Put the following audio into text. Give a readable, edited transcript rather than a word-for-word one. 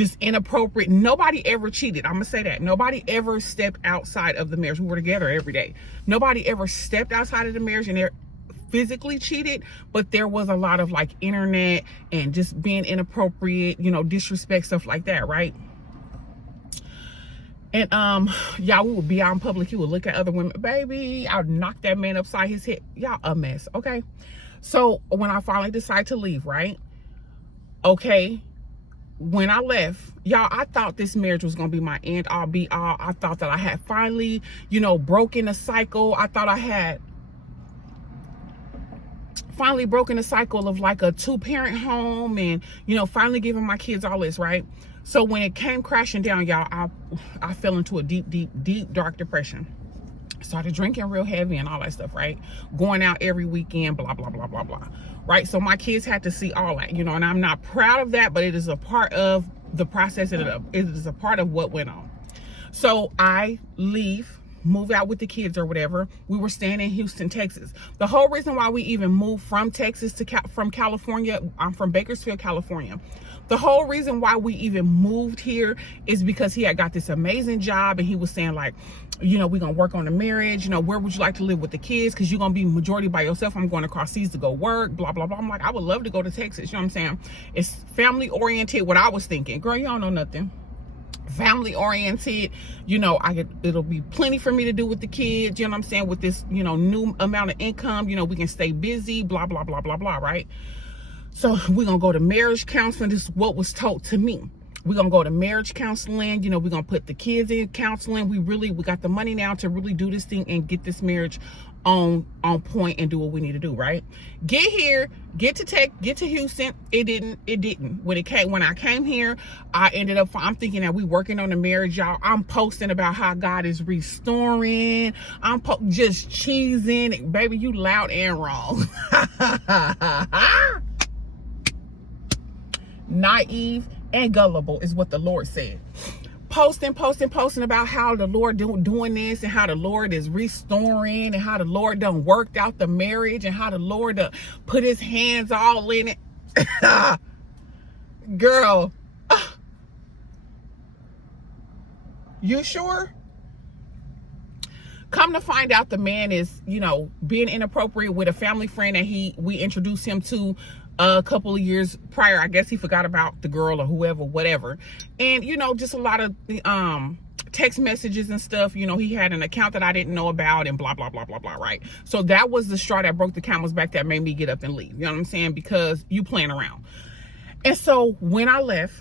just inappropriate. Nobody ever cheated. I'm gonna say that. Nobody ever stepped outside of the marriage. We were together every day. Nobody ever stepped outside of the marriage and they're physically cheated, but there was a lot of like internet and just being inappropriate, you know, disrespect, stuff like that, right? And y'all, we would be out in public, he would look at other women, baby, I'll knock that man upside his head. Y'all, a mess. Okay, so when I finally decided to leave, right, okay, when I left, y'all, I thought this marriage was gonna be my end all be all. I thought that I had finally, you know, broken a cycle. I thought I had finally broken a cycle of like a 2-parent home and, you know, finally giving my kids all this, right? So when it came crashing down, y'all, I fell into a deep, dark depression. Started drinking real heavy and all that stuff, right? Going out every weekend, blah, blah, blah, blah, blah, right? So my kids had to see all that, you know, and I'm not proud of that, but it is a part of the process. It is a part of what went on. So I leave, move out with the kids or whatever. We were staying in Houston, Texas. The whole reason why we even moved from Texas to from California, I'm from Bakersfield, California. The whole reason why we even moved here is because he had got this amazing job and he was saying like, you know, we're going to work on the marriage. You know, where would you like to live with the kids? Because you're going to be majority by yourself. I'm going across seas to go work, blah, blah, blah. I'm like, I would love to go to Texas. You know what I'm saying? It's family oriented, what I was thinking. Girl, you don't know nothing. Family oriented, you know, it'll be plenty for me to do with the kids, you know what I'm saying, with this, you know, new amount of income, you know, we can stay busy, blah, blah, blah, blah, blah, right? So we're gonna go to marriage counseling. This is what was told to me. We're gonna go to marriage counseling, you know, we're gonna put the kids in counseling. We got the money now to really do this thing and get this marriage on point and do what we need to do, right? Get here, get to Houston. It didn't. When I came here, I'm thinking that we working on the marriage, y'all. I'm posting about how God is restoring. I'm just cheesing. Baby, you loud and wrong. Naive and gullible is what the Lord said. Posting about how the Lord doing this and how the Lord is restoring and how the Lord done worked out the marriage and how the Lord put his hands all in it. Girl, you sure? Come to find out the man is, you know, being inappropriate with a family friend that we introduced him to a couple of years prior. I guess he forgot about the girl or whoever, whatever. And, you know, just a lot of text messages and stuff. You know, he had an account that I didn't know about and blah, blah, blah, blah, blah, right? So that was the straw that broke the camel's back that made me get up and leave. You know what I'm saying? Because you playing around. And so when I left,